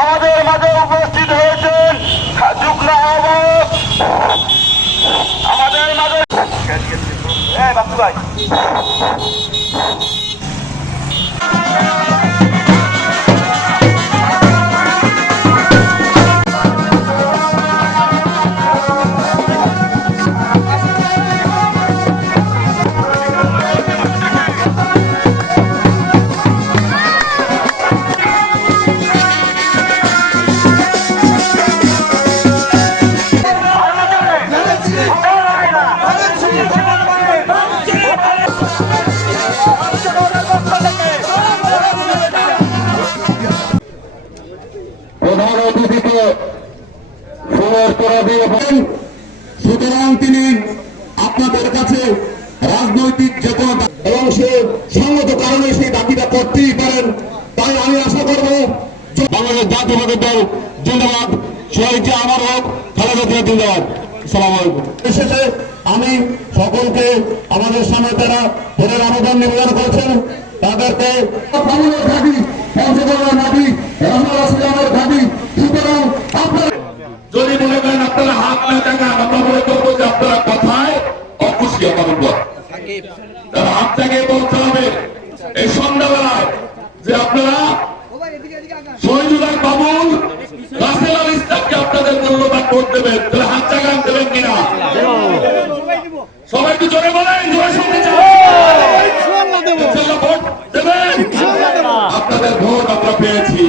আমাদের মাঝে উপস্থিত হয়েছেন যুগ্ম আহ্বায়ক। আমাদের মাঝে ভাই। প্রধান অতিথিকে সুতরাং তিনি আপনাদের কাছে রাজনৈতিক যে এবং সে সঙ্গত কারণে সেই দাবিটা করতেই পারেন। তাই আমি আশা করব বাংলাদেশ জাতীয়বাদী দল জিন্দাবাদ। শহীদ আমার হোক, খালেদা জিয়া জিন্দাবাদ। সালাম আমি সকলকে আমাদের সামনে তারা ভোটের আবেদন নিবেদন করেছেন, তাদেরকে জায়গায় বলতে হবে, এই সন্ধ্যাবেলায় যে আপনারা শহীদুল্লাহ বাবুল রাসেল আল ইসলামকে আপনাদের মূল্যবান ভোট দেবেন। তাহলে হাত জায়গা দেবেন কিনা? সবাই একটু জোরে বলেন, জোরে শুনতে ভোট দেবেন। আপনাদের ভোট আমরা পেয়েছি।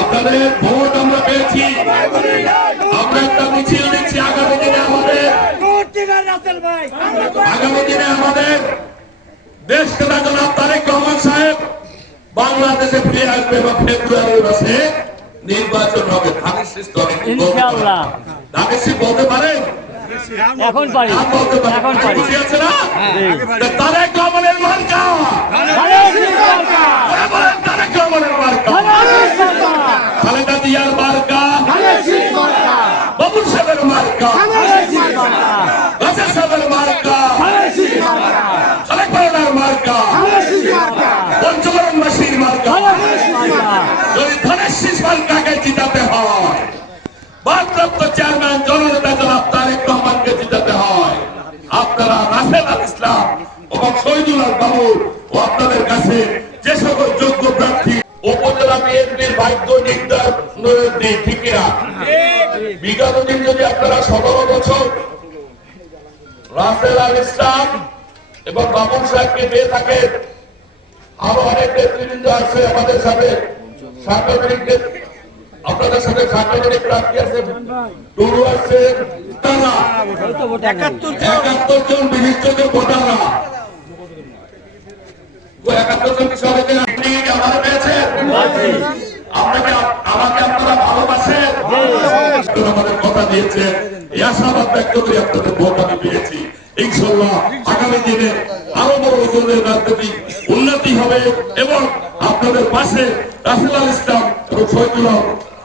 আপনাদের ভোট আমরা পেয়েছি। আমরা একটা মিছিল দিচ্ছি আগামী দিনে আমাদের। আগামী দিনে আমাদের দেশ নেতা জনাব তারেক রহমান সাহেব বাংলাদেশে ফিরে আসবে এবং ফেব্রুয়ারি মাসে নির্বাচন হবে। ইনশাআল্লাহ। ধানের বলতে পারেন? এখন পারি। এখন পারি। না? তা তারেক রহমানের মার্কা। তারেক রহমানের মার্কা। খালেদা জিয়ার মার্কা। বাবুল সাহেবের মার্কা। শীষ জিতাতে হয়। চেয়ারম্যান জননেতা জনাব তারেক রহমানকে জিতাতে হয়। আপনারা রাসেল আল ইসলাম এবং শহীদুল বাবুল ও আপনাদের কাছে যে সকল যোগ্য প্রার্থী উপজেলা বিএনপির ভাগ্য নির্ধার ঠিকিরা বিগত দিন যদি আপনারা সতেরো বছর রাসেল আল ইসলাম এবং বাবুল সাহেবকে পেয়ে থাকেন, আরও অনেক নেতৃবৃন্দ আছে আমাদের সাথে। সাংগঠনিক আপনাদের সাথে সাংগঠনিক প্রার্থী আছে? টুরু আছে তারা। একাত্তর জন। বিশিষ্ট ভোটাররা। একাত্তর জন সবাইকে আপনি আমাদের পেয়েছেন? আপনাকে আমাকে আপনারা ভালোবাসেন? আমাদের কথা দিয়েছেন। এই আশাবাদ ব্যক্ত করে আপনাদের ভোট আমি পেয়েছি। ইনশাল্লাহ আগামী দিনে আরও বড় রাজনীতি উন্নতি হবে এবং আপনাদের পাশে রাসেল আল ইসলাম এবং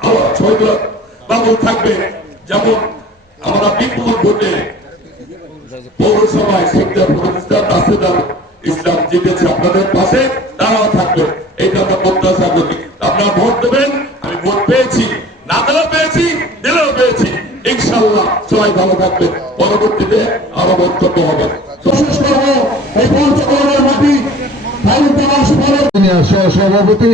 আল্লাহ শহীদুল্লাহ বাবু থাকবে। যেমন আমরা বিপুল ভোটে পৌরসভায় শেখদার ইসলাম রাসেদার ইসলাম জিতেছে। আপনাদের পাশে তারাও থাকবে। এটা আমরা প্রত্যাশা করি। আপনারা ভোট দেবেন, আমি ভোট পেয়েছি না দিলেও পেয়েছি দিলেও পেয়েছি। ইনশাল্লাহ সবাই ভালো থাকবে পরবর্তীতে আরও বক্তব্য হবে। বিশেষ করব। এই মাটি সভাপতি